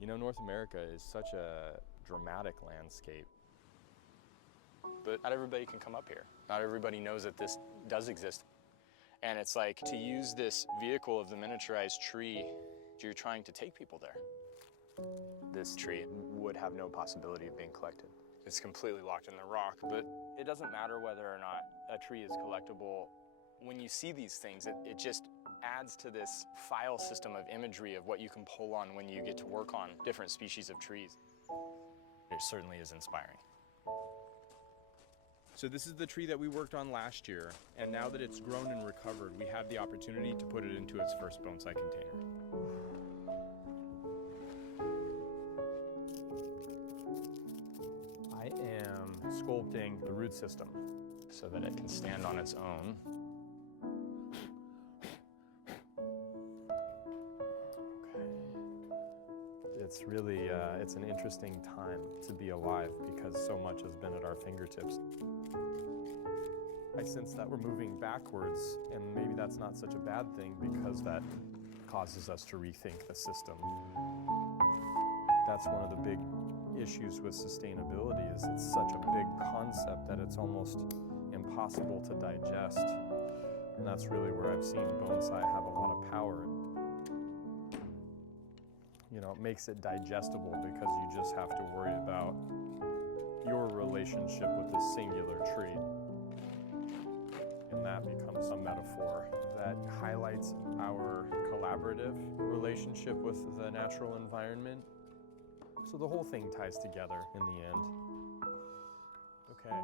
You know, North America is such a dramatic landscape. But not everybody can come up here. Not everybody knows that this does exist. And it's like, to use this vehicle of the miniaturized tree, you're trying to take people there. This tree would have no possibility of being collected. It's completely locked in the rock, but it doesn't matter whether or not a tree is collectible. When you see these things, it just adds to this file system of imagery of what you can pull on when you get to work on different species of trees. It certainly is inspiring. So this is the tree that we worked on last year, and now that it's grown and recovered, we have the opportunity to put it into its first bonsai container. I am sculpting the root system so that it can stand on its own. It's really, it's an interesting time to be alive because so much has been at our fingertips. I sense that we're moving backwards, and maybe that's not such a bad thing because that causes us to rethink the system. That's one of the big issues with sustainability is it's such a big concept that it's almost impossible to digest. And that's really where I've seen bonsai have a lot of power. You know, it makes it digestible because you just have to worry about your relationship with this singular tree. And that becomes a metaphor that highlights our collaborative relationship with the natural environment. So the whole thing ties together in the end. Okay.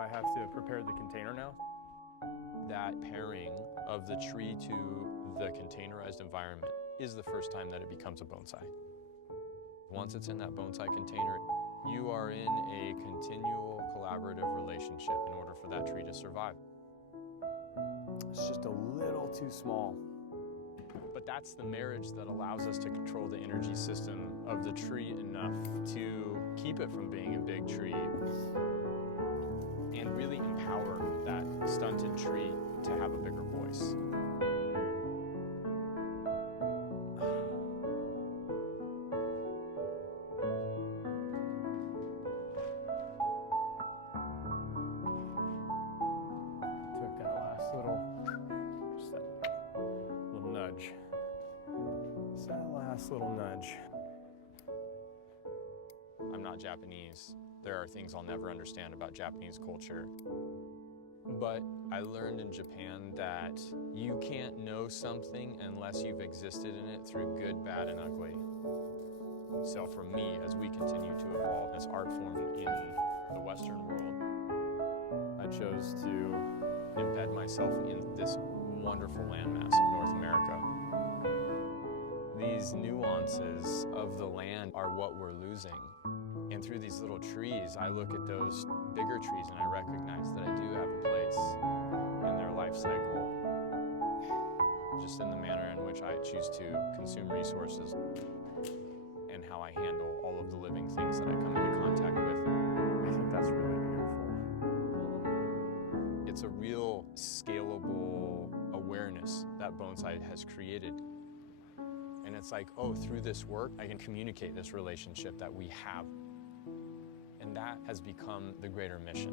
I have to prepare the container now. That pairing of the tree to the containerized environment is the first time that it becomes a bonsai. Once it's in that bonsai container, you are in a continual collaborative relationship in order for that tree to survive. It's just a little too small. But that's the marriage that allows us to control the energy system of the tree enough to keep it from being a big tree and really empower that stunted tree to have a bigger voice. Little nudge. I'm not Japanese. There are things I'll never understand about Japanese culture. But I learned in Japan that you can't know something unless you've existed in it through good, bad, and ugly. So for me, as we continue to evolve as art form in the Western world, I chose to embed myself in this wonderful landmass of North America. These nuances of the land are what we're losing. And through these little trees, I look at those bigger trees and I recognize that I do have a place in their life cycle. Just in the manner in which I choose to consume resources and how I handle all of the living things that I come into contact with. I think that's really beautiful. It's a real scalable awareness that bonsai has created. And it's like, oh, through this work, I can communicate this relationship that we have. And that has become the greater mission.